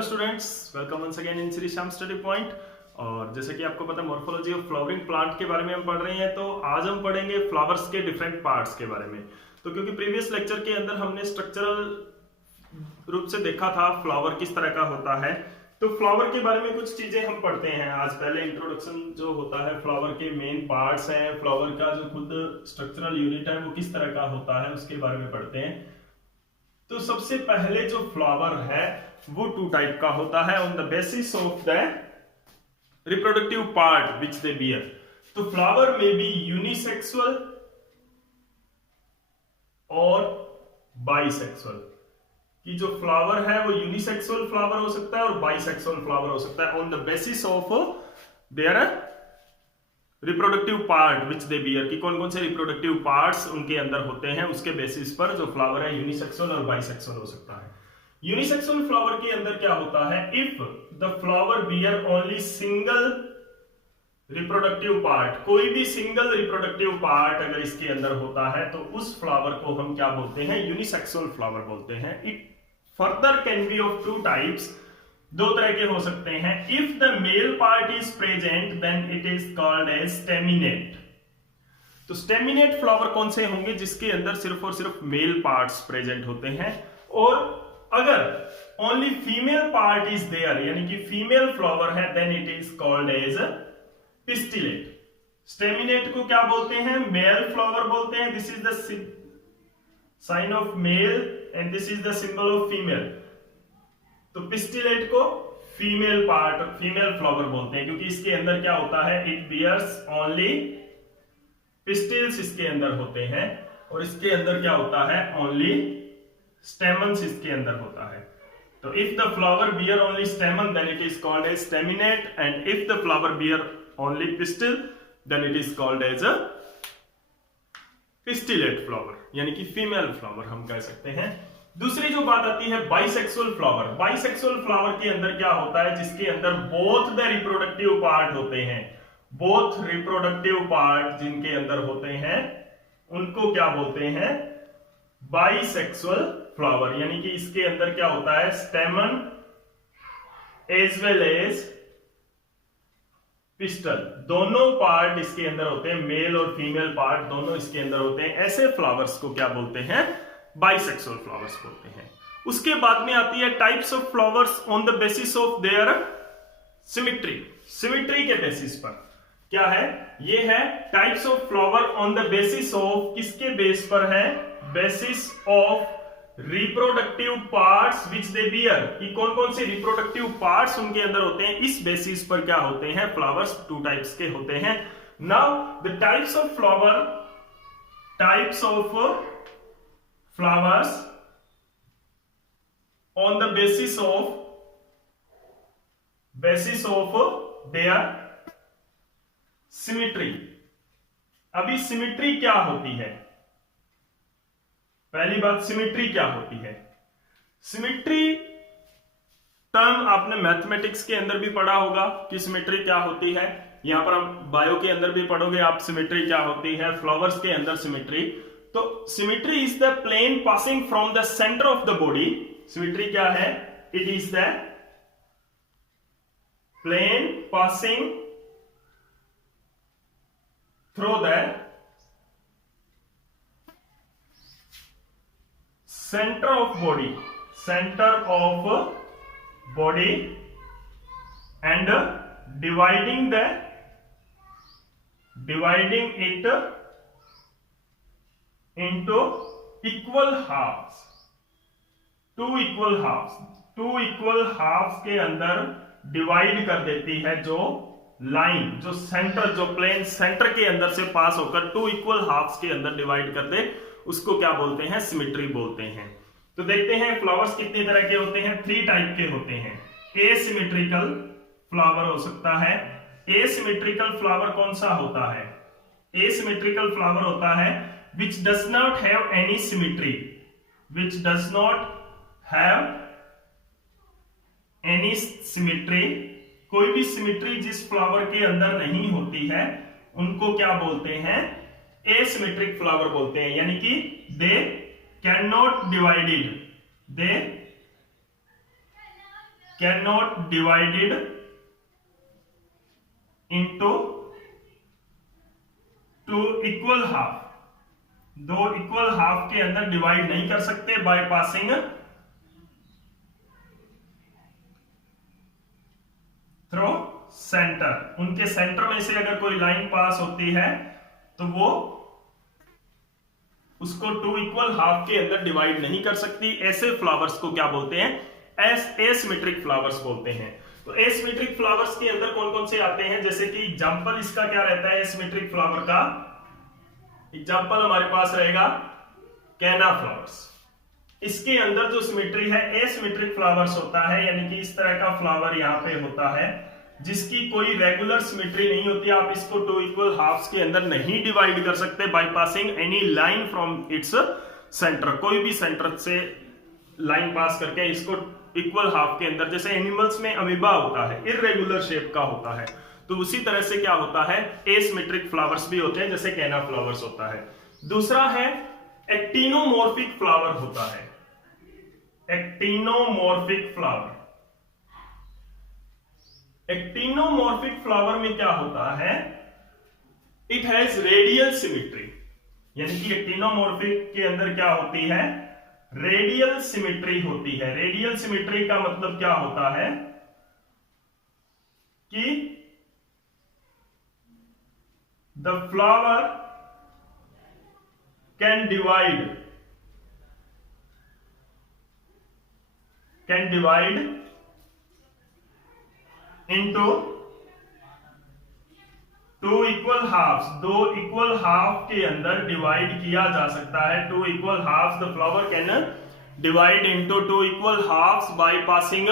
Hello students, welcome once again in Shri Shyam study point. और जैसे कि आपको पता है मॉर्फोलॉजी ऑफ फ्लावरिंग प्लांट के बारे में हम पढ़ रहे हैं, तो आज हम पढ़ेंगे फ्लावर्स के डिफरेंट पार्ट्स के बारे में। तो क्योंकि प्रीवियस लेक्चर के अंदर हमने स्ट्रक्चरल रूप से देखा था फ्लावर किस तरह का होता है, तो फ्लावर के बारे में कुछ चीजें हम पढ़ते हैं आज। पहले इंट्रोडक्शन जो होता है, फ्लावर के मेन पार्ट्स हैं, फ्लावर का जो खुद स्ट्रक्चरल यूनिट है वो किस तरह का होता है उसके बारे में पढ़ते हैं। तो सबसे पहले जो फ्लावर है वो टू टाइप का होता है on the basis of the reproductive part which they beer. तो फ्लावर में बी यूनिसेक्सुअल और बाइसेक्सुअल। कि जो फ्लावर है वो यूनिसेक्सुअल फ्लावर हो सकता है और बाइसेक्सुअल फ्लावर हो सकता है on the basis of there reproductive part which they beer. कि कौन कौन से रिप्रोडक्टिव पार्ट्स उनके अंदर होते हैं, उसके बेसिस पर जो फ्लावर है यूनिसेक्सुअल और बाइसेक्सुअल हो सकता है। यूनिसेक्सुअल फ्लावर के अंदर क्या होता है, if the flower bear only single reproductive part, कोई भी सिंगल रिप्रोडक्टिव पार्ट अगर इसके अंदर होता है तो उस फ्लावर को हम क्या बोलते हैं, यूनिसेक्सुअल फ्लावर बोलते हैं। It further can be of two types, दो तरह के हो सकते हैं। If the male part is present then it is called as staminate. तो स्टेमिनेट फ्लावर कौन से होंगे, जिसके अंदर सिर्फ और सिर्फ मेल पार्ट्स प्रेजेंट होते हैं। और अगर only female part is there, यानी कि फीमेल फ्लावर है, then it is called as pistillate. Staminate को क्या बोलते हैं, मेल फ्लावर बोलते हैं। This is the sign of male and this is the symbol of female. तो पिस्टिलेट को फीमेल पार्ट, फीमेल फ्लावर बोलते हैं, क्योंकि इसके अंदर क्या होता है, इट बियर्स ओनली पिस्टिल्स इसके अंदर होते हैं, और इसके अंदर क्या होता है, ओनली स्टेमन्स इसके अंदर होता है। तो if the flower bear only stamen then it is called as staminate, and if the flower bear only pistil then it is called as a pistillate flower, यानी कि फीमेल फ्लावर हम कह सकते हैं। दूसरी जो बात आती है बाइसेक्सुअल फ्लावर। बाइसेक्सुअल फ्लावर के अंदर क्या होता है, जिसके अंदर बोथ द रिप्रोडक्टिव पार्ट होते हैं, बोथ रिप्रोडक्टिव पार्ट जिनके अंदर होते हैं उनको क्या बोलते हैं, बाइसेक्सुअल फ्लावर। यानी कि इसके अंदर क्या होता है, stamen as well as pistil, दोनों पार्ट इसके अंदर होते हैं, मेल और फीमेल पार्ट दोनों इसके अंदर होते हैं। ऐसे फ्लावर्स को क्या बोलते हैं, बाइसेक्सुअल फ्लावर्स बोलते हैं। उसके बाद में आती है types of flowers on the basis of there symmetry. Symmetry के बेसिस पर क्या है, ये है types of flower on the basis of, किसके बेस पर है, basis of reproductive parts which they beer. कि कौन कौन से रिप्रोडक्टिव पार्ट्स उनके अंदर होते हैं, इस बेसिस पर क्या होते हैं, फ्लावर्स टू टाइप्स के होते हैं। Now the types of flower, types of flowers on the basis of their symmetry। अभी सिमिट्री क्या होती है, पहली बात सिमिट्री क्या होती है। सिमिट्री टर्म आपने मैथमेटिक्स के अंदर भी पढ़ा होगा कि सिमिट्री क्या होती है। यहां पर आप बायो के अंदर भी पढ़ोगे आप, सिमिट्री क्या होती है, फ्लावर्स के अंदर सिमिट्री। तो symmetry is the plane passing from the centre of the body. Symmetry क्या है, it is the plane passing through the centre of body, centre of body and dividing it into equal halves, two equal halves के अंदर divide कर देती है जो line, जो centre, जो प्लेन सेंटर के अंदर से पास होकर टू इक्वल हाफ्स के अंदर डिवाइड कर दे, उसको क्या बोलते हैं, सिमिट्री बोलते हैं। तो देखते हैं फ्लावर्स कितने तरह के होते हैं, थ्री टाइप के होते हैं। एसिमेट्रिकल फ्लावर हो सकता है। एसिमेट्रिकल फ्लावर कौन सा होता है, एसिमेट्रिकल फ्लावर होता है which does not have any symmetry, which does not have any symmetry, कोई भी सिमिट्री जिस फ्लावर के अंदर नहीं होती है उनको क्या बोलते हैं, एसिमेट्रिक फ्लावर बोलते हैं। यानी कि they cannot divided, they cannot divided into two equal half, दो इक्वल हाफ के अंदर डिवाइड नहीं कर सकते बाय पासिंग थ्रू सेंटर। उनके सेंटर में से अगर कोई लाइन पास होती है तो वो उसको टू इक्वल हाफ के अंदर डिवाइड नहीं कर सकती। ऐसे फ्लावर्स को क्या बोलते हैं? एसिमेट्रिक फ्लावर्स बोलते हैं। तो एसिमेट्रिक फ्लावर्स के अंदर कौन कौन से आते हैं? जैसे कि एग्जांपल इसका क्या रहता है एसिमेट्रिक फ्लावर का? एग्जांपल हमारे पास रहेगा कैना फ्लावर्स। इसके अंदर जो सिमेट्री है एसिमेट्रिक फ्लावर्स होता है, यानी कि इस तरह का फ्लावर यहां पे होता है जिसकी कोई रेगुलर सिमेट्री नहीं होती। आप इसको टू इक्वल हाफ्स के अंदर नहीं डिवाइड कर सकते by passing any line from its centre. कोई भी सेंटर से लाइन पास करके इसको इक्वल हाफ के अंदर, जैसे एनिमल्स में अमीबा होता है इररेगुलर शेप का होता है, तो उसी तरह से क्या होता है एसिमेट्रिक फ्लावर्स भी होते हैं, जैसे कैना फ्लावर्स होता है। दूसरा है एक्टिनोमॉर्फिक फ्लावर होता है। एक्टिनोमॉर्फिक फ्लावर, एक्टिनोमॉर्फिक फ्लावर में क्या होता है? इट हैज रेडियल सिमेट्री, यानी कि एक्टिनोमॉर्फिक के अंदर क्या होती है? रेडियल सिमेट्री होती है। रेडियल सिमेट्री का मतलब क्या होता है कि the flower can divide into two equal halves. दो इक्वल हाफ के अंदर डिवाइड किया जा सकता है। Two equal halves, the flower can divide into two equal halves by passing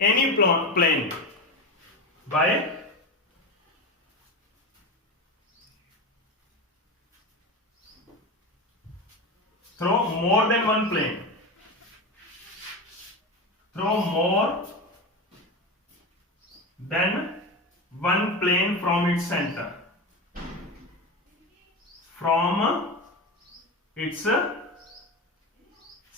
any plane by through more than one plane, through more than one plane from its center, from its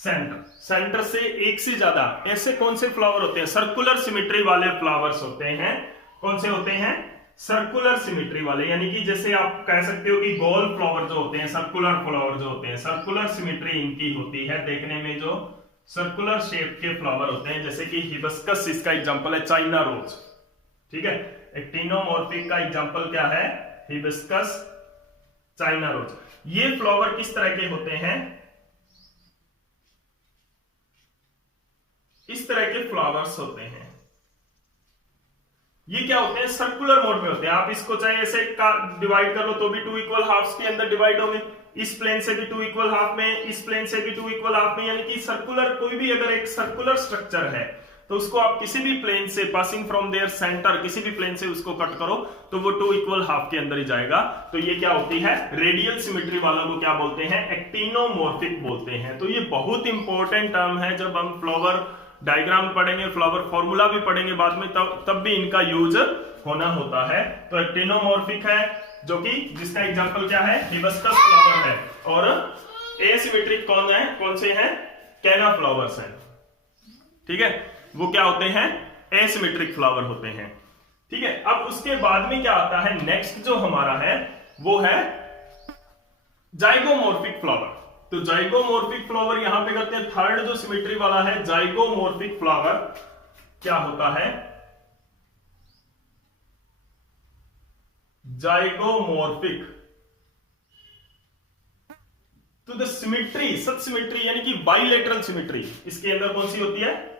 centre से एक से ज्यादा। ऐसे कौन से flower होते हैं? Circular symmetry वाले फ्लावर्स होते हैं। कौन से होते हैं? सर्कुलर सिमेट्री वाले, यानी कि जैसे आप कह सकते हो कि गोल फ्लावर जो होते हैं, सर्कुलर फ्लावर जो होते हैं, सर्कुलर सिमेट्री इनकी होती है। देखने में जो सर्कुलर शेप के फ्लावर होते हैं, जैसे कि हिबिस्कस इसका एग्जांपल है, चाइना रोज, ठीक है। एक्टिनोमॉर्फिक का एग्जांपल क्या है? Hibiscus, china rose. ये फ्लावर किस तरह के होते हैं? इस तरह के फ्लावर्स होते हैं। ये क्या होते हैं? सर्कुलर मोड में होते हैं। आप इसको चाहे ऐसे डिवाइड कर लो तो भी टू इक्वल हाफ्स के अंदर डिवाइड होंगे। इस प्लेन से भी टू इक्वल हाफ में, इस प्लेन से भी टू इक्वल हाफ में, यानी कि सर्कुलर, कोई भी अगर एक सर्कुलर स्ट्रक्चर है तो उसको आप किसी भी प्लेन से पासिंग फ्रॉम देयर सेंटर, किसी भी प्लेन से उसको कट करो तो वो टू इक्वल हाफ के अंदर ही जाएगा। तो ये क्या होती है? रेडियल सिमेट्री वालों को क्या बोलते हैं? एक्टिनोमॉर्फिक बोलते हैं। तो ये बहुत इंपॉर्टेंट टर्म है। जब हम फ्लावर डायग्राम पढ़ेंगे, फ्लावर फॉर्मूला भी पढ़ेंगे बाद में, तब भी इनका यूज होना होता है। तो एक्टिनोमॉर्फिक है, जो कि जिसका एग्जांपल क्या है? हिबिस्कस फ्लावर है। और एसिमेट्रिक कौन है? कौन से हैं? कैना फ्लावर्स हैं, ठीक है। वो क्या होते हैं? एसिमेट्रिक फ्लावर होते हैं, ठीक है। अब उसके बाद में क्या आता है? नेक्स्ट जो हमारा है वो है जाइगोमॉर्फिक फ्लावर। तो जाइगोमॉर्फिक फ्लावर यहां पे करते हैं। थर्ड जो सिमेट्री वाला है जाइगोमॉर्फिक फ्लावर, क्या होता है? जाइगोमॉर्फिक तो द सिमेट्री, सच सिमेट्री, यानी कि बाइलेटरल सिमेट्री। इसके अंदर कौन सी होती है?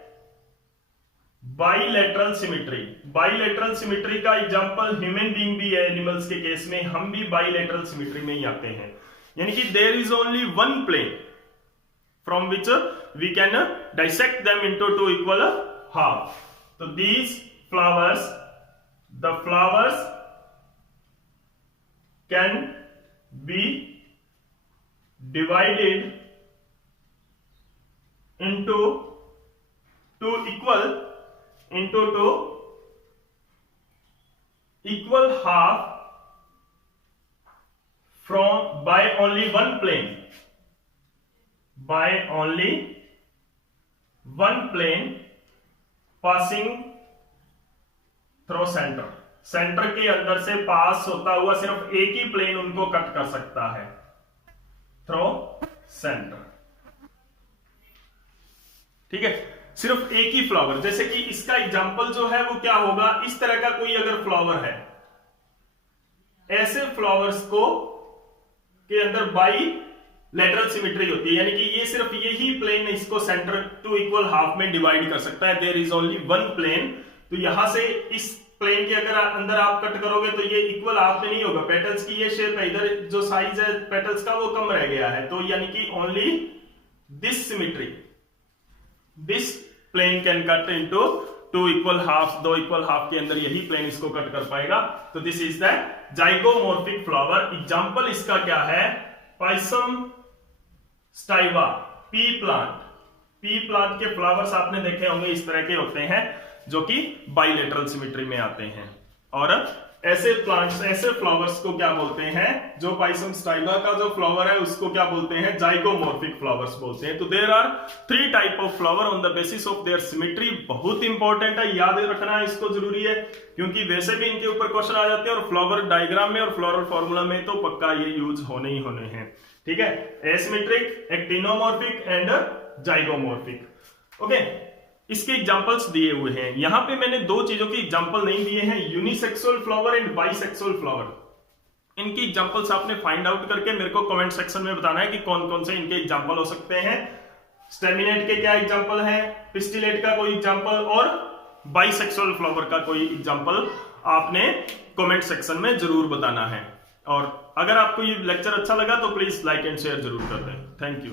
Bilateral symmetry. बाइलेटरल सिमेट्री का एग्जांपल ह्यूमन बीइंग भी है। एनिमल्स के केस में हम भी बाइलेटरल सिमेट्री में ही आते हैं, यानी कि there is only one plane from which we can dissect them into two equal half. तो these flowers, the flowers can be divided into two equal half from by only one plane, by only one plane passing through centre, centre के अंदर से पास होता हुआ सिर्फ एक ही plane उनको cut कर सकता है, थ्रू सेंटर। ठीक है, सिर्फ एक ही फ्लावर। जैसे कि इसका एग्जांपल जो है वो क्या होगा, इस तरह का कोई अगर फ्लावर है, ऐसे फ्लावर्स को के अंदर बाई लेटरल सिमेट्री होती है, यानी कि ये सिर्फ यही प्लेन इसको सेंटर टू इक्वल हाफ में डिवाइड कर सकता है। There is only one plane. तो यहां से इस प्लेन के अगर अंदर आप कट करोगे तो ये इक्वल हाफ में नहीं होगा। पेटल्स की ये शेप है, इधर जो साइज है पेटल्स का वो कम रह गया है, तो यानी कि only this symmetry, this plane can cut into two equal half, दो इक्वल हाफ के अंदर यही प्लेन इसको कट कर पाएगा। तो this is the zygomorphic flower. Example इसका क्या है, pisum sativum, pea plant. Pea plant के फ्लावर्स आपने देखे होंगे, इस तरह के होते हैं जो कि बाइलेटरल सिमेट्री में आते हैं। और ऐसे प्लांट्स, ऐसे फ्लावर्स को क्या बोलते हैं, जो पाइसम स्टाइवा का जो फ्लावर है उसको क्या बोलते हैं, जाइगोमॉर्फिक फ्लावर्स बोलते हैं। तो there are 3 type of flower on the basis of their symmetry. बहुत इंपॉर्टेंट है, याद रखना है इसको, जरूरी है, क्योंकि वैसे भी इनके ऊपर क्वेश्चन आ जाते हैं और फ्लावर डायग्राम में और फ्लोरल फॉर्मूला में तो पक्का ये यूज होने ही होने हैं। ठीक है, asymmetric, actinomorphic and zygomorphic. Okay, इसके एग्जांपल्स दिए हुए हैं यहां पे। मैंने 2 चीजों के एग्जांपल नहीं दिए हैं, unisexual flower and bisexual flower. इनकी एग्जांपल्स आपने फाइंड आउट करके मेरे को कमेंट सेक्शन में बताना है कि कौन कौन से इनके एग्जांपल हो सकते हैं। स्टेमिनेट के क्या एग्जांपल है, पिस्टिलेट का कोई एग्जांपल और बाइसेक्सुअल फ्लावर का कोई एग्जांपल आपने कमेंट सेक्शन में जरूर बताना है। और अगर आपको ये लेक्चर अच्छा लगा तो प्लीज लाइक एंड शेयर जरूर कर दें। Thank you.